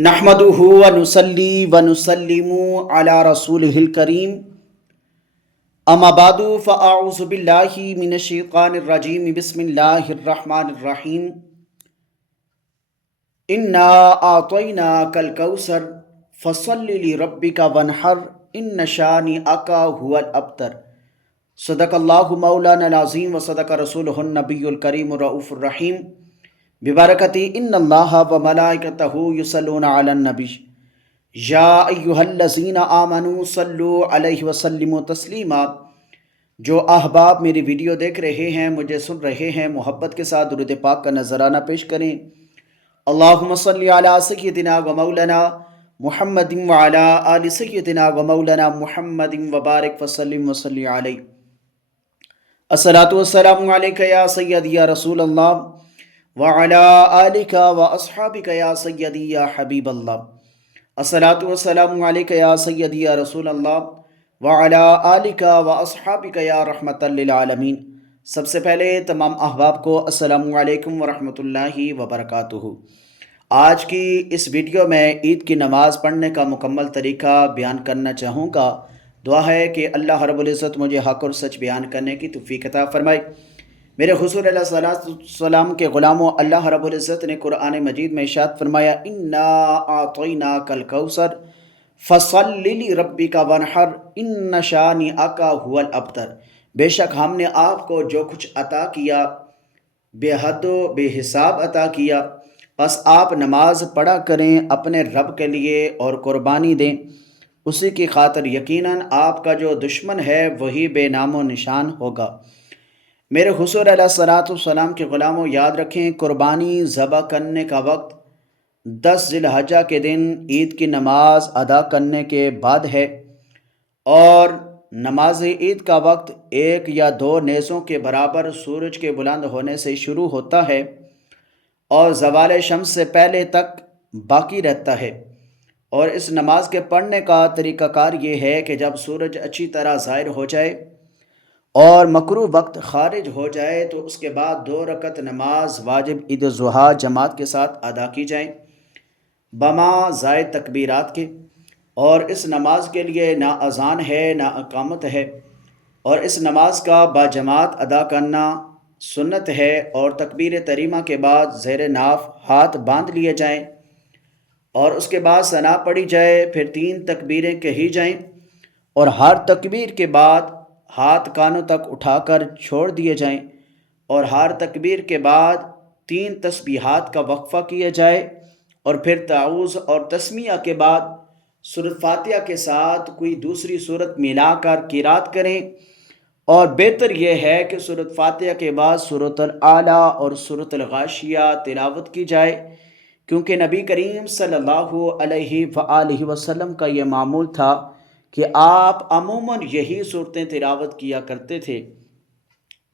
نحمدہ ونصلی ونسلم علی رسولہ الکریم اما بعد فاعوذ باللہ من الشیطان الرجیم بسم اللہ الرحمن الرحیم انا اعطیناک الکوثر فصل لربک وانحر ان شانئک هو الابتر۔ صدق اللہ مولانا العظیم وصدق رسولہ النبی الکریم الرؤوف الرحیم ببرکتی ان اللہ وملائکتہ یصلون علی النبی یا ایہا الذین آمنوا صلوا علیہ وسلموا تسلیما۔ جو احباب میری ویڈیو دیکھ رہے ہیں، مجھے سن رہے ہیں، محبت کے ساتھ درود پاک کا نذرانہ پیش کریں۔ اللہم صلی علی سیدنا و مولانا محمد وعلی آل سیدنا و مولانا محمد وبارک وسلم وصلی علیہ۔ الصلاۃ والسلام علیک یا سیدی یا رسول اللہ وعلی آلک و اصحابک یا سیدی یا حبیب اللہ۔ الصلاۃ والسلام علیک یا سیدی یا رسول اللہ وعلی آلک و اصحابک یا رحمۃ للعالمین۔ سب سے پہلے تمام احباب کو السلام علیکم ورحمۃ اللہ وبرکاتہ۔ آج کی اس ویڈیو میں عید کی نماز پڑھنے کا مکمل طریقہ بیان کرنا چاہوں گا۔ دعا ہے کہ اللہ رب العزت مجھے حق اور سچ بیان کرنے کی توفیق عطا فرمائے۔ میرے حضور علیہ السلام کے غلاموں، اللہ رب العزت نے قرآن مجید میں ارشاد فرمایا انا اعطیناک الکوثر فصل لربک وانحر ان شانئک هو الابتر۔ بے شک ہم نے آپ کو جو کچھ عطا کیا بے حد و بے حساب عطا کیا، پس آپ نماز پڑھا کریں اپنے رب کے لیے اور قربانی دیں اسی کی خاطر، یقیناً آپ کا جو دشمن ہے وہی بے نام و نشان ہوگا۔ میرے حضور علیہ السلام کے غلاموں، یاد رکھیں قربانی ذبح کرنے کا وقت 10 ذی الحجہ کے دن عید کی نماز ادا کرنے کے بعد ہے، اور نماز عید کا وقت 1 یا 2 نیزوں کے برابر سورج کے بلند ہونے سے شروع ہوتا ہے اور زوال شمس سے پہلے تک باقی رہتا ہے۔ اور اس نماز کے پڑھنے کا طریقہ کار یہ ہے کہ جب سورج اچھی طرح ظاہر ہو جائے اور مکروہ وقت خارج ہو جائے تو اس کے بعد 2 رکعت نماز واجب عید الضحیٰ جماعت کے ساتھ ادا کی جائیں بما زائد تکبیرات کے۔ اور اس نماز کے لیے نہ اذان ہے نہ اقامت ہے، اور اس نماز کا باجماعت ادا کرنا سنت ہے، اور تکبیر تحریمہ کے بعد زیر ناف ہاتھ باندھ لیے جائیں اور اس کے بعد ثنا پڑھی جائے، پھر 3 تکبیریں کہی جائیں اور ہر تکبیر کے بعد ہاتھ کانوں تک اٹھا کر چھوڑ دیے جائیں، اور ہر تکبیر کے بعد 3 تسبیحات کا وقفہ کیا جائے، اور پھر تعوذ اور تسمیہ کے بعد سورۃ فاتحہ کے ساتھ کوئی دوسری سورت ملا کر قرات کریں، اور بہتر یہ ہے کہ سورۃ فاتحہ کے بعد سورۃ الاعلیٰ اور سورۃ الغاشیہ تلاوت کی جائے، کیونکہ نبی کریم صلی اللہ علیہ وآلہ وسلم کا یہ معمول تھا کہ آپ عموماً یہی صورتیں تلاوت کیا کرتے تھے۔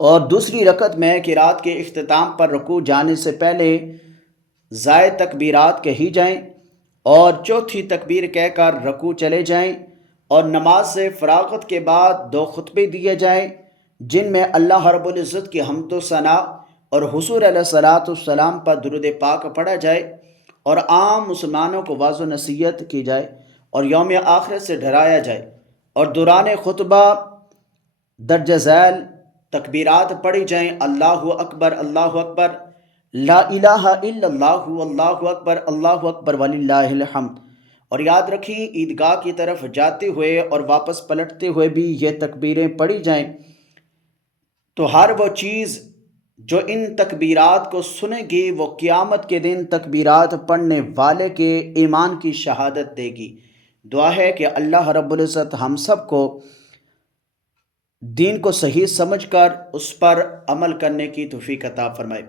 اور دوسری رکعت میں قرات کے اختتام پر رکوع جانے سے پہلے زائد تکبیرات کہی جائیں اور چوتھی تکبیر کہہ کر رکوع چلے جائیں، اور نماز سے فراغت کے بعد 2 خطبے دیے جائیں جن میں اللہ رب العزت کی حمد و ثنا اور حضور علیہ السلام پر درود پاک پڑھا جائے، اور عام مسلمانوں کو واعظ و نصیحت کی جائے اور یوم آخرت سے ڈرایا جائے، اور دوران خطبہ درج ذیل تکبیرات پڑھی جائیں، اللہ اکبر، لا الہ الا اللہ اکبر وللہ الحمد۔ اور یاد رکھیں عیدگاہ کی طرف جاتے ہوئے اور واپس پلٹتے ہوئے بھی یہ تکبیریں پڑھی جائیں، تو ہر وہ چیز جو ان تکبیرات کو سنے گی وہ قیامت کے دن تکبیرات پڑھنے والے کے ایمان کی شہادت دے گی۔ دعا ہے کہ اللہ رب العزت ہم سب کو دین کو صحیح سمجھ کر اس پر عمل کرنے کی توفیق عطا فرمائے۔